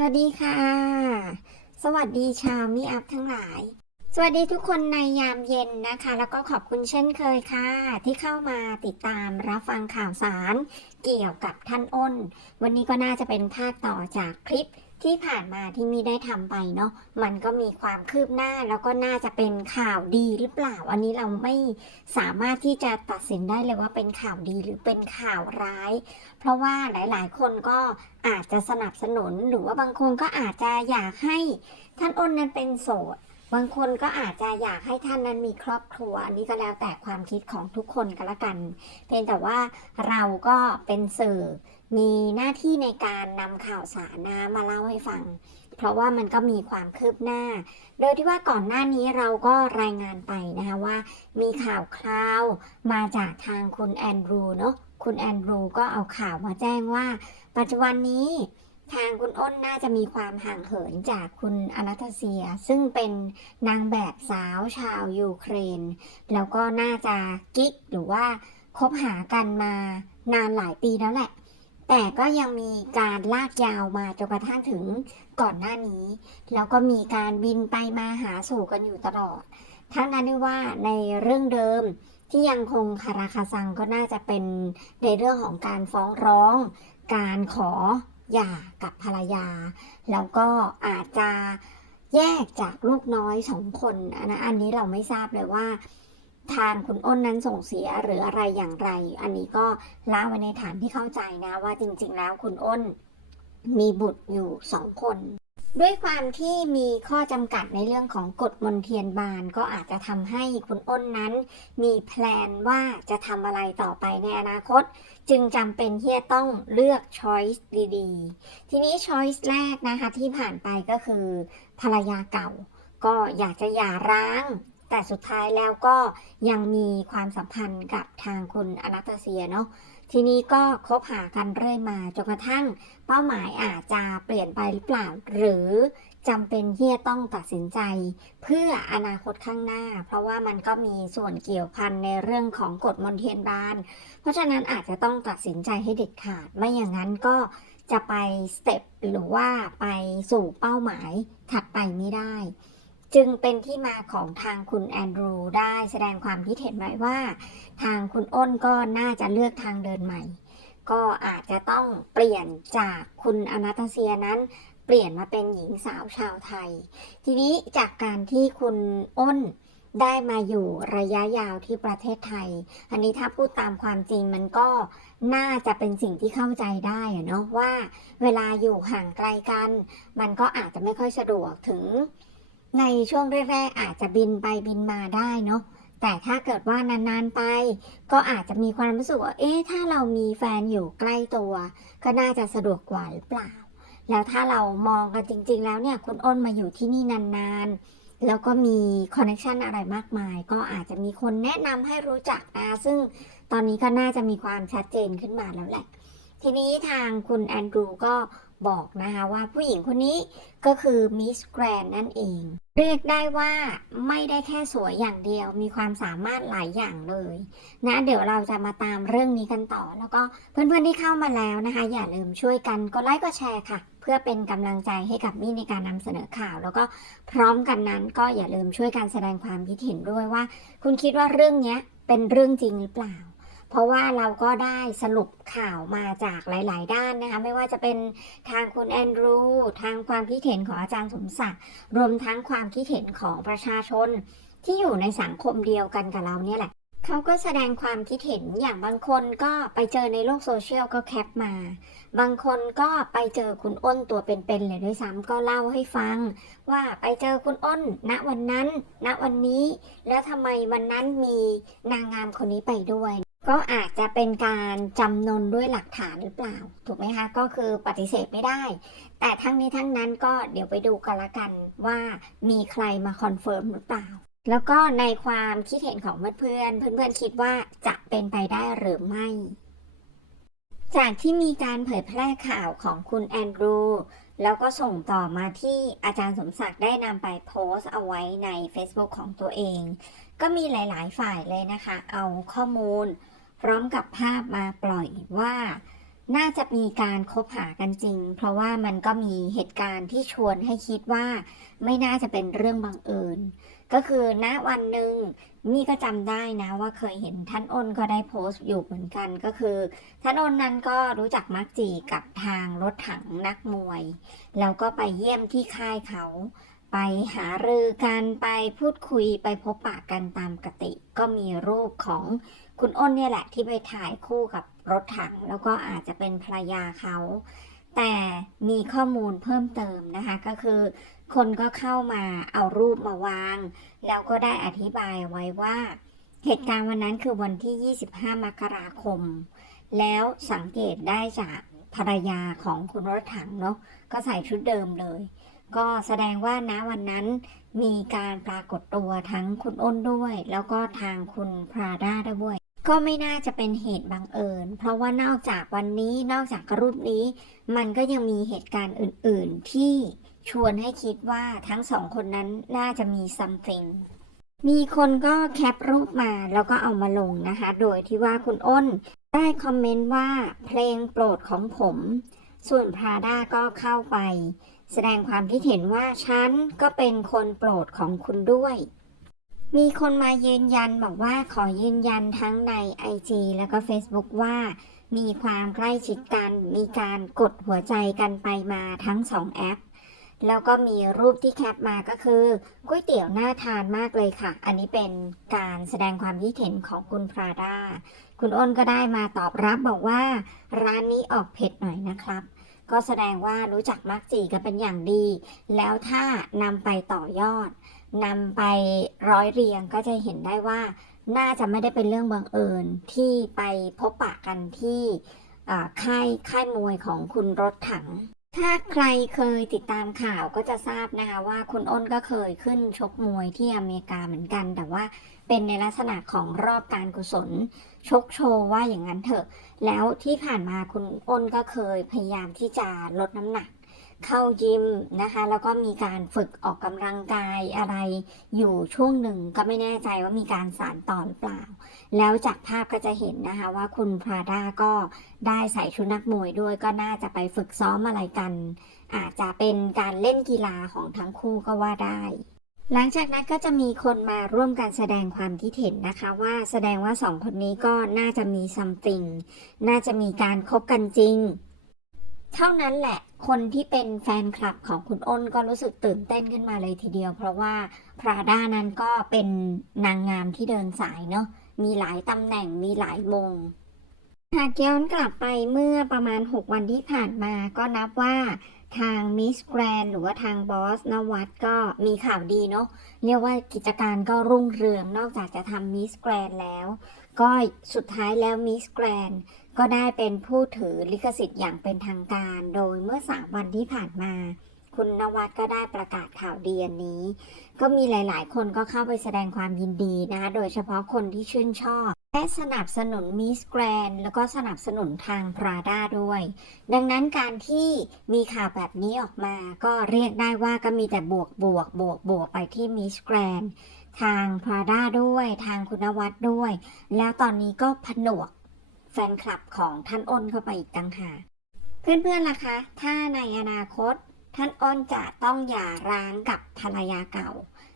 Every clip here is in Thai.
วัสดีค่ะ สวัสดีชาวมิอัพทั้งหลาย สวัสดีทุกคนในยามเย็นนะคะ แล้วก็ขอบคุณเช่นเคยค่ะ ที่เข้ามาติดตามรับฟังข่าวสาร เกี่ยวกับท่านอ้น วันนี้ก็น่าจะเป็นภาคต่อจากคลิป ที่ผ่านมาที่มีได้ทำไปเนาะมันก็มีความคืบหน้าแล้วก็น่าจะเป็นข่าวดีหรือเปล่า อันนี้เราไม่สามารถที่จะตัดสินได้เลยว่าเป็นข่าวดีหรือเป็นข่าวร้าย เพราะว่าหลายๆ คนก็อาจจะสนับสนุน หรือว่าบางคนก็อาจจะอยากให้ท่านอ้นนั้นเป็นโสดบางคนก็อาจจะอยากให้ท่านนั้นมีครอบครัว อันนี้ก็แล้วแต่ความคิดของทุกคนกันละกัน เพียงแต่ว่าเราก็เป็นสื่อ มีหน้าที่ในการนำข่าวสารนะมาเล่าให้ฟัง เพราะว่ามันก็มีความคืบหน้า โดยที่ว่าก่อนหน้านี้เราก็รายงานไปนะคะว่า มีข่าวคราวมาจากทางคุณแอนดรูเนาะคุณแอนดรูก็เอาข่าวมาแจ้งว่า ปัจจุบันนี้ทางคุณอ้นน่าจะมีความห่างเหินจากคุณอนาตาเซีย ซึ่งเป็นนางแบบสาวชาวยูเครน แล้วก็น่าจะกิ๊กหรือว่าคบหากันมานานหลายปีแล้วแหละ แต่ก็ยังมีการลากยาวมาจนกระทั่งถึงก่อนหน้านี้ แล้วก็มีการบินไปมาหาสู่กันอยู่ตลอด ทั้งนั้นด้วยว่าในเรื่องเดิมที่ยังคงคาราคาซังก็น่าจะเป็นในเรื่องของการฟ้องร้อง การขอหย่ากับภรรยา แล้วก็อาจจะแยกจากลูกน้อยสองคนอันนะอันนี้เราไม่ทราบเลยว่า ทางคุณอ้นนั้นส่งเสียหรืออะไรอย่างไร อันนี้ก็ละไว้ในฐานที่เข้าใจนะว่าจริง ๆ แล้วคุณอ้นมีบุตรอยู่สองคน ด้วยความที่มีข้อจำกัดในเรื่องของกฎมนเทียนบานก็อาจจะทำให้คุณอ้นนั้น มีแพลนว่าจะทำอะไรต่อไปในอนาคต จึงจำเป็นที่จะต้องเลือก choice ดีๆ ทีนี้ choice แรกนะคะที่ผ่านไปก็คือ ภรรยาเก่า ก็อยากจะหย่าร้าง แต่สุดท้ายแล้วก็ยังมีความสัมพันธ์กับทางคุณอนาตาเซียเนาะทีนี้ก็คบหากันเรื่อยมาจนกระทั่งเป้าหมายอาจจะเปลี่ยนไปหรือเปล่า หรือจำเป็นที่จะต้องตัดสินใจ เพื่ออนาคตข้างหน้า เพราะว่ามันก็มีส่วนเกี่ยวพันในเรื่องของกฎมนเทียนบาน เพราะฉะนั้นอาจจะต้องตัดสินใจให้เด็ดขาด ไม่อย่างนั้นก็จะไปสเต็ปหรือว่าไปสู่เป้าหมายถัดไปไม่ได้ จึงเป็นที่มาของทางคุณแอนดรูได้แสดงความคิดเห็นไว้ว่า ทางคุณอ้นก็น่าจะเลือกทางเดินใหม่ ก็อาจจะต้องเปลี่ยนจากคุณอนาตาเซียนั้นเปลี่ยนมาเป็นหญิงสาวชาวไทย ทีนี้จากการที่คุณอ้นได้มาอยู่ระยะยาวที่ประเทศไทย อันนี้ถ้าพูดตามความจริงมันก็น่าจะเป็นสิ่งที่เข้าใจได้เนาะว่า เวลาอยู่ห่างไกลกัน มันก็อาจจะไม่ค่อยสะดวกถึง ในช่วงแรกๆอาจจะบินไปบินมาได้เนาะแต่ถ้าเกิดว่านานๆไป ก็อาจจะมีความรู้สึกว่า เอ๊ะ ถ้าเรามีแฟนอยู่ใกล้ตัว ก็น่าจะสะดวกกว่าหรือเปล่า แล้วถ้าเรามองกันจริง ๆ แล้วเนี่ย คุณอ้นมาอยู่ที่นี่นานๆ แล้วก็มีคอนเนคชันอะไรมากมาย ก็อาจจะมีคนแนะนำให้รู้จักนะ ซึ่งตอนนี้ก็น่าจะมีความชัดเจนขึ้นมาแล้วแหละ ทีนี้ทางคุณแอนดรูก็ บอกนะคะว่าผู้หญิงคนนี้ก็คือมิสแกรนนั่นเอง เรียกได้ว่าไม่ได้แค่สวยอย่างเดียวมีความสามารถหลายอย่างเลยนะเดี๋ยวเราจะมาตามเรื่องนี้กันต่อ แล้วก็เพื่อนๆที่เข้ามาแล้วนะคะ อย่าลืมช่วยกันกดไลค์กดแชร์ค่ะ เพื่อเป็นกำลังใจให้กับมี่ในการนำเสนอข่าว แล้วก็พร้อมกันนั้นก็อย่าลืมช่วยกันแสดงความคิดเห็นด้วยว่า คุณคิดว่าเรื่องนี้เป็นเรื่องจริงหรือเปล่า เพราะว่าเราก็ได้สรุปข่าวมาจากหลาย ๆ ด้านนะคะ ไม่ว่าจะเป็นทางคุณแอนดรู ทางความคิดเห็นของอาจารย์สมศักดิ์รวมทั้งความคิดเห็นของประชาชน ที่อยู่ในสังคมเดียวกันกับเราเนี่ยแหละเขาก็แสดงความคิดเห็นอย่างบางคนก็ไปเจอในโลกโซเชียลก็แคปมา บางคนก็ไปเจอคุณอ้นตัวเป็นๆเลยด้วยซ้ำก็เล่าให้ฟัง ว่าไปเจอคุณอ้น ณวันนั้น ณวันนี้ แล้วทำไมวันนั้นมีนางงามคนนี้ไปด้วย ก็อาจจะเป็นการจำนนด้วยหลักฐานหรือเปล่า ถูกไหมคะ ก็คือปฏิเสธไม่ได้ แต่ทั้งนี้ทั้งนั้นก็เดี๋ยวไปดูกันละกันว่ามีใครมาคอนเฟิร์มหรือเปล่า แล้วก็ในความคิดเห็นของเพื่อนๆ เพื่อนๆคิดว่าจะเป็นไปได้หรือไม่ จากที่มีการเผยแพร่ข่าวของคุณแอนดรูแล้วก็ส่งต่อมาที่อาจารย์สมศักดิ์ได้นำไปโพสต์เอาไว้ใน Facebook ของตัวเอง ก็มีหลาย ๆ ฝ่ายเลยนะคะ เอาข้อมูล พร้อมกับภาพมาปล่อยว่า น่าจะมีการคบหากันจริง เพราะว่ามันก็มีเหตุการณ์ที่ชวนให้คิดว่า ไม่น่าจะเป็นเรื่องบังเอิญ ก็คือณวันหนึ่งนี่ก็จำได้นะว่าเคยเห็นท่านอ้นก็ได้โพสต์อยู่เหมือนกันก็คือ ท่านอ้นนั้นก็รู้จักมักจีกับทางรถถังนักมวย แล้วก็ไปเยี่ยมที่ค่ายเขาไปหารือกันไปพูดคุยไปพบปะกันตามปกติ ก็มีรูปของ คุณอ้นเนี่ยแหละที่ไปถ่ายคู่กับรถถัง แล้วก็อาจจะเป็นภรรยาเขา แต่มีข้อมูลเพิ่มเติมนะคะ ก็คือคนก็เข้ามาเอารูปมาวาง แล้วก็ได้อธิบายไว้ว่า เหตุการณ์วันนั้นคือวันที่ 25 มกราคม แล้วสังเกตได้จากภรรยาของคุณรถถังเนาะก็ใส่ชุดเดิมเลย ก็แสดงว่าณวันนั้นมีการปรากฏตัวทั้งคุณอ้นด้วย แล้วก็ทางคุณพราด้าด้วย ก็ไม่น่าจะเป็นเหตุบังเอิญ เพราะว่านอกจากวันนี้นอกจากรูปนี้ มันก็ยังมีเหตุการณ์อื่น ๆ ที่ชวนให้คิดว่าทั้งสองคนนั้นน่าจะมี something มีคนก็แคปรูปมาแล้วก็เอามาลงนะคะ โดยที่ว่าคุณอ้นได้คอมเมนต์ว่าเพลงโปรดของผม ส่วนพราด้าก็เข้าไป แสดงความคิดเห็นว่าฉันก็เป็นคนโปรดของคุณด้วย มีคนมายืนยันบอกว่าขอยืนยันทั้งใน IG แล้วก็ Facebook ว่า มีความใกล้ชิดกัน มีการกดหัวใจกันไปมาทั้งสองแอป แล้วก็มีรูปที่แคปมาก็คือก๋วยเตี๋ยวน่าทานมากเลยค่ะ อันนี้เป็นการแสดงความคิดเห็นของคุณพราดา คุณอ้นก็ได้มาตอบรับบอกว่า ร้านนี้ออกเผ็ดหน่อยนะครับก็แสดงว่ารู้จักมักจีกันเป็นอย่างดี แล้วถ้านำไปต่อยอด นำไปร้อยเรียงก็จะเห็นได้ว่า น่าจะไม่ได้เป็นเรื่องบังเอิญที่ไปพบปะกันที่ค่ายค่ายมวยของคุณรถถัง ถ้าใครเคยติดตามข่าวก็จะทราบนะคะว่าคุณอ้นก็เคยขึ้นชกมวยที่อเมริกาเหมือนกัน แต่ว่าเป็นในลักษณะของรอบการกุศล ชกโชว์ว่าอย่างนั้นเถอะ แล้วที่ผ่านมาคุณอ้นก็เคยพยายามที่จะลดน้ำหนัก เข้ายิมนะคะ แล้วก็มีการฝึกออกกำลังกายอะไรอยู่ช่วงหนึ่งก็ไม่แน่ใจว่ามีการสานต่อหรือเปล่า แล้วจากภาพก็จะเห็นนะคะว่าคุณพราด้าก็ได้ใส่ชุดนักมวยด้วยก็น่าจะไปฝึกซ้อมอะไรกัน อาจจะเป็นการเล่นกีฬาของทั้งคู่ก็ว่าได้หลังจากนั้นก็จะมีคนมาร่วมกันแสดงความคิดเห็นนะคะว่าแสดงว่าสองคนนี้ก็น่าจะมี something น่าจะมีการคบกันจริง เท่านั้นแหละ คนที่เป็นแฟนคลับของคุณอ้นก็รู้สึกตื่นเต้นขึ้นมาเลยทีเดียว เพราะว่าพราด้านั้นก็เป็นนางงามที่เดินสายเนาะมีหลายตำแหน่งมีหลายวงหากย้อนกลับไปเมื่อประมาณ 6 วันที่ผ่านมาก็นับว่าทางมิสแกรนหรือว่าทางบอสนวัตก็มีข่าวดีเนาะเรียกว่ากิจการก็รุ่งเรืองนอกจากจะทำมิสแกรนแล้ว ก็สุดท้ายแล้วมิสแกรน ก็ได้เป็นผู้ถือลิขสิทธิ์อย่างเป็นทางการ โดยเมื่อ3วันที่ผ่านมา คุณนวัดก็ได้ประกาศข่าวดีอันนี้ ก็มีหลาย ๆ คนก็เข้าไปแสดงความยินดีนะคะโดยเฉพาะคนที่ชื่นชอบ และสนับสนุนมิสแกรนแล้วก็สนับสนุนทางพราด้าด้วย ดังนั้นการที่มีข่าวแบบนี้ออกมา ก็เรียกได้ว่าก็มีแต่บวกบวกบวกบวกไปที่มิสแกรนทางพราด้าด้วย ทางคุณนวัดด้วย แล้วตอนนี้ก็ผนวก ฟนคลับของท่านอ้นเข้าไปอีกต่างหากเพื่อนๆล่ะคะ ถ้าในอนาคต ท่านอ้นจะต้องหย่าร้างกับภรรยาเก่า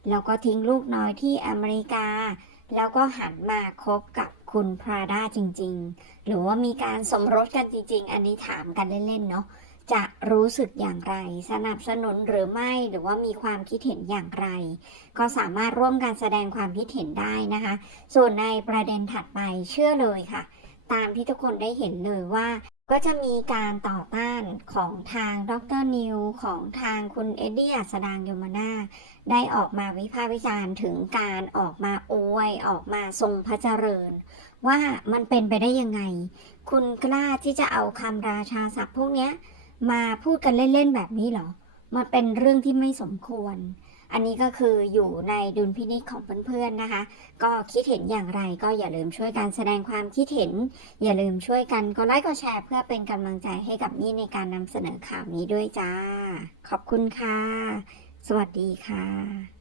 แล้วก็ทิ้งลูกน้อยที่อเมริกา แล้วก็หันมาคบกับคุณพราด้าจริง ๆ หรือว่ามีการสมรสกันจริง ๆ อันนี้ถามกันเล่นๆเนาะจะรู้สึกอย่างไร สนับสนุนหรือไม่หรือว่ามีความคิดเห็นอย่างไร ก็สามารถร่วมกันแสดงความคิดเห็นได้นะคะ ส่วนในประเด็นถัดไปเชื่อเลยค่ะ ตามที่ทุกคนได้เห็นเลยว่า ก็จะมีการต่อต้านของทางดรนิวของทางคุณเอ็ดดี้อัสดางยมนาได้ออกมาวิพากษ์วิจารณ์ถึงการออกมาอวยออกมาทรงพระเจริญ ว่ามันเป็นไปได้ยังไง คุณกล้าที่จะเอาคำราชาศัพท์พวกนี้มาพูดกันเล่นๆแบบนี้เหรอ มันเป็นเรื่องที่ไม่สมควร อันนี้ก็คืออยู่ในดุลพินิจของเพื่อนๆนะคะ ก็คิดเห็นอย่างไรก็อย่าลืมช่วยกันแสดงความคิดเห็น อย่าลืมช่วยกันกดไลค์กดแชร์ เพื่อเป็นกำลังใจให้กับนี่ในการนำเสนอข่าวนี้ด้วยจ้า ขอบคุณค่ะ สวัสดีค่ะ